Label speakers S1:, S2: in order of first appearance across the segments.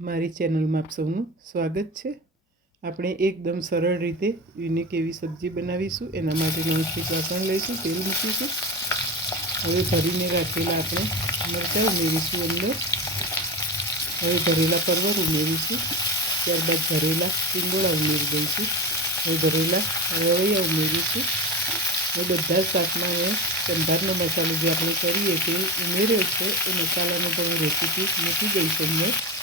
S1: મારી ચેનલમાં આપ સૌનું સ્વાગત છે. આપણે એકદમ સરળ રીતે યુનિક એવી સબ્જી બનાવીશું. એના માટે નોનસ્ટિક વાસણ લઈશું. તેલ મૂકીશું. હવે ભરીને રાખેલા આપણે મરચાં ઉમેરીશું અંદર. હવે ભરેલા પરવર ઉમેરીશું. ત્યારબાદ ભરેલા ટીંગોળા ઉમેરી દઈશું. હવે ભરેલા રવૈયા ઉમેરીશું. હવે બધા જ શાકમાં મેં સંભારનો મસાલો જે આપણે કરીએ તે ઉમેર્યો છે. એ મસાલાનો પણ રેસીપી મૂકી દઈશ અંદર.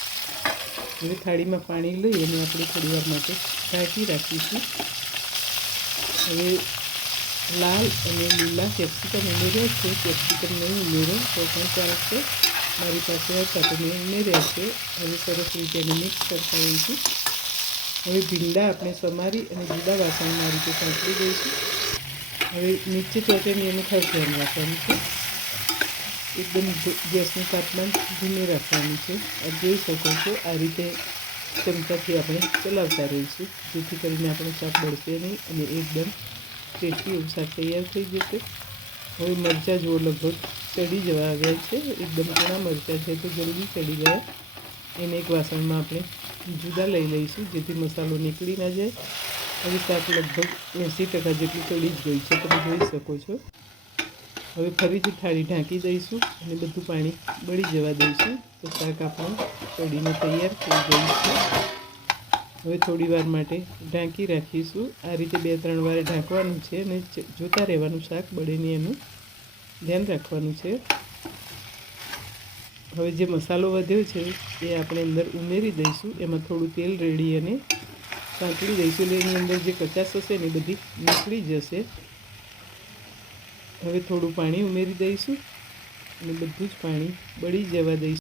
S1: હવે થાળીમાં પાણી લઈ અને આપણે થોડીવાર માટે ઢાંકી રાખીશું. હવે લાલ અને લીલા કેપ્સિકમ ઉમેર્યા છે કેપ્સિકમ નહીં ઉમેરો, તો પણ ચાલશે મારી પાસે હતા તો મેં ઉમેર્યા છે હવે સરસ રીતે મિક્સ કરતા રહીશું. હવે ભીંડા આપણે સમારી અને જુદા વાસણમાં રીતે સાંકળી દઈશું. હવે નીચે ચોટે નિયમિત ધ્યાન રાખવાનું છે. એકદમ ગેસનું તાપમાન ધીમે રાખવાનું છે. આ જોઈ શકો છો, આ રીતે ચમચાથી આપણે ચલાવતા રહીશું. જેથી કરીને આપણું શાક બળશે નહીં અને એકદમ ટેસ્ટી એવું શાક તૈયાર થઈ જશે. હવે મરચાં જુઓ, લગભગ ચડી જવા આવ્યા છે. એકદમ ઘણા મરચાં છે તો જલ્દી ચડી ગયા. એને એક વાસણમાં આપણે જુદા લઈ લઈશું, જેથી મસાલો નીકળી ના જાય. હવે શાક લગભગ એંસી ટકા જેટલી ચડી જ ગઈ છે. તમે જોઈ શકો છો. હવે ફરીથી થાળી ઢાંકી દઈશું અને બધું પાણી બળી જવા દઈશું. તો શાક આપણું ચડીને તૈયાર થઈ ગયું છે. હવે થોડી વાર માટે ઢાંકી રાખીશું. આ રીતે બે, ત્રણ વાર ઢાંકવાનું છે અને જોતા રહેવાનું શાક બળે એનું ધ્યાન રાખવાનું છે. હવે જે મસાલો વધ્યો છે એ આપણે અંદર ઉમેરી દઈશું. એમાં થોડું તેલ રેડી અને સાંકળી દઈશું. એટલે એની અંદર જે કચાશ હશે ને બધી નીકળી જશે. હવે થોડું પાણી ઉમેરી દઈશું અને બધું જ પાણી બળી જવા દઈશું.